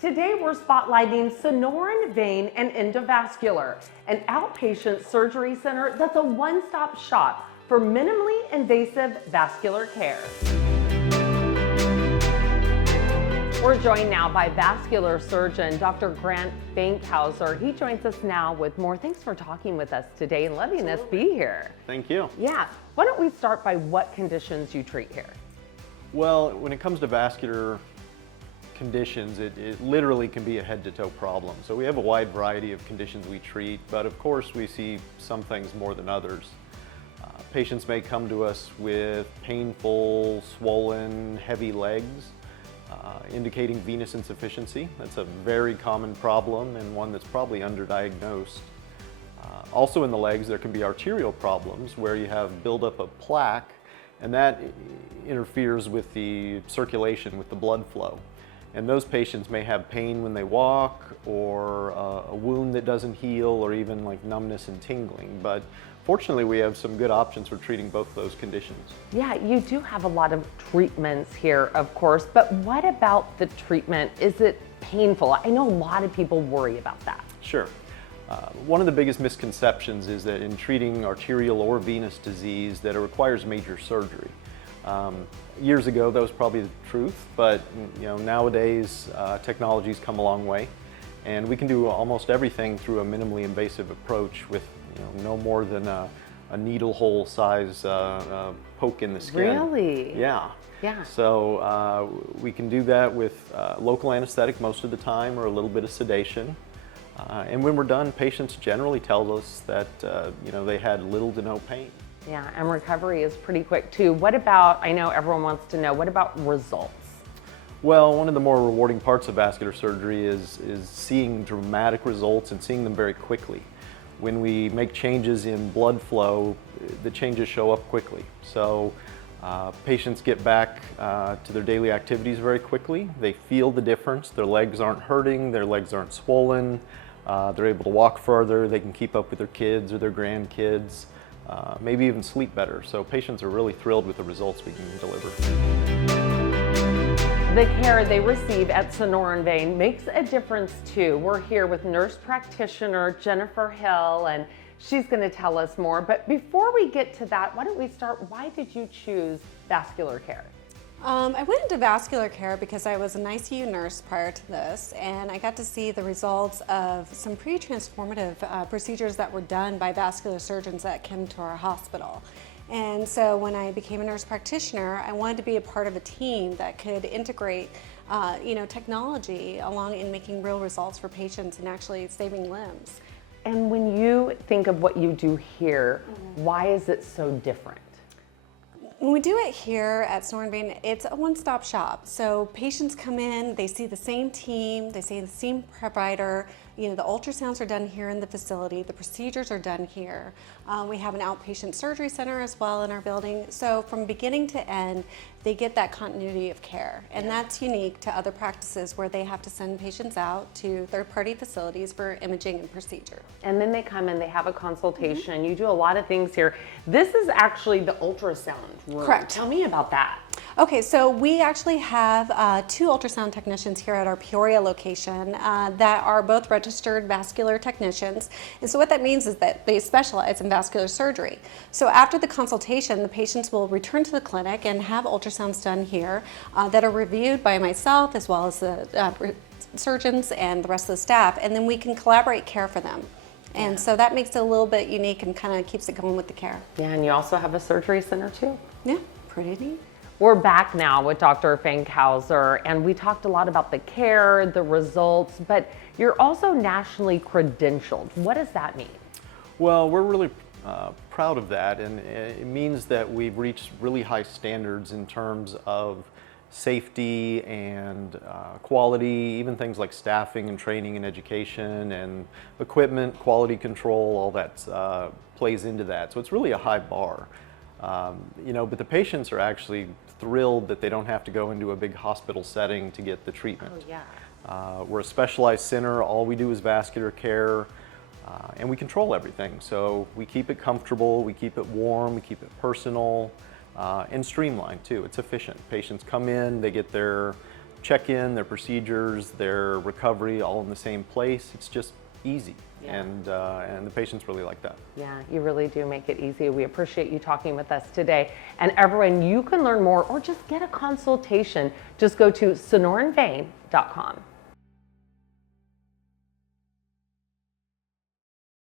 Today we're spotlighting Sonoran Vein and Endovascular, an outpatient surgery center that's a one-stop shop for minimally invasive vascular care. We're joined now by vascular surgeon Dr. Grant Fankhauser. He joins us now with more. Thanks for talking with us today and letting us be here. Thank you. Yeah. Why don't we start by what conditions you treat here? Well, when it comes to vascular conditions, it literally can be a head-to-toe problem. So we have a wide variety of conditions we treat, but of course we see some things more than others. Patients may come to us with painful, swollen, heavy legs, indicating venous insufficiency. That's a very common problem and one that's probably underdiagnosed. Also in the legs, there can be arterial problems where you have buildup of plaque, and that interferes with the circulation, with the blood flow. And those patients may have pain when they walk, or a wound that doesn't heal, or even like numbness and tingling. But fortunately, we have some good options for treating both those conditions. Yeah, you do have a lot of treatments here, of course, but what about the treatment? Is it painful? I know a lot of people worry about that. Sure. One of the biggest misconceptions is that in treating arterial or venous disease that it requires major surgery. Years ago, that was probably the truth, but nowadays technology's come a long way, and we can do almost everything through a minimally invasive approach with no more than a needle hole size poke in the skin. Really? Yeah. Yeah. So we can do that with local anesthetic most of the time, or a little bit of sedation. And when we're done, patients generally tell us that they had little to no pain. Yeah, and recovery is pretty quick too. What about, I know everyone wants to know, what about results? Well, one of the more rewarding parts of vascular surgery is seeing dramatic results and seeing them very quickly. When we make changes in blood flow, the changes show up quickly. So patients get back to their daily activities very quickly. They feel the difference. Their legs aren't hurting, their legs aren't swollen. They're able to walk further, they can keep up with their kids or their grandkids. Maybe even sleep better. So patients are really thrilled with the results we can deliver. The care they receive at Sonoran Vein makes a difference too. We're here with nurse practitioner Jennifer Hill, and she's going to tell us more. But before we get to that, why don't we start, why did you choose vascular care? I went into vascular care because I was an ICU nurse prior to this, and I got to see the results of some pretty transformative procedures that were done by vascular surgeons that came to our hospital. And so when I became a nurse practitioner, I wanted to be a part of a team that could integrate technology along in making real results for patients and actually saving limbs. And when you think of what you do here, why is it so different? When we do it here at Sonoran Vein, it's a one-stop shop. So patients come in, they see the same team, they see the same provider. The ultrasounds are done here in the facility, the procedures are done here. We have an outpatient surgery center as well in our building. So from beginning to end, they get that continuity of care. And that's unique to other practices where they have to send patients out to third-party facilities for imaging and procedure. And then they come in, they have a consultation. You do a lot of things here. This is actually the ultrasound room. Correct. Tell me about that. Okay, so we actually have 2 ultrasound technicians here at our Peoria location that are both registered vascular technicians. And so what that means is that they specialize in vascular surgery. So after the consultation, the patients will return to the clinic and have ultrasounds done here that are reviewed by myself as well as the surgeons and the rest of the staff, and then we can collaborate care for them. And so that makes it a little bit unique and kind of keeps it going with the care. Yeah, and you also have a surgery center too? Yeah, pretty neat. We're back now with Dr. Fankhauser, and we talked a lot about the care, the results, but you're also nationally credentialed. What does that mean? Well, we're really proud of that, and it means that we've reached really high standards in terms of safety and quality, even things like staffing and training and education and equipment, quality control, all that plays into that. So it's really a high bar. But the patients are actually thrilled that they don't have to go into a big hospital setting to get the treatment. Oh, yeah. We're a specialized center. All we do is vascular care, and we control everything. So we keep it comfortable, we keep it warm, we keep it personal, and streamlined too. It's efficient. Patients come in, they get their check-in, their procedures, their recovery all in the same place. It's just easy. Yeah. And the patients really like that. Yeah, you really do make it easy. We appreciate you talking with us today. And everyone, you can learn more or just get a consultation. Just go to sonoranvein.com.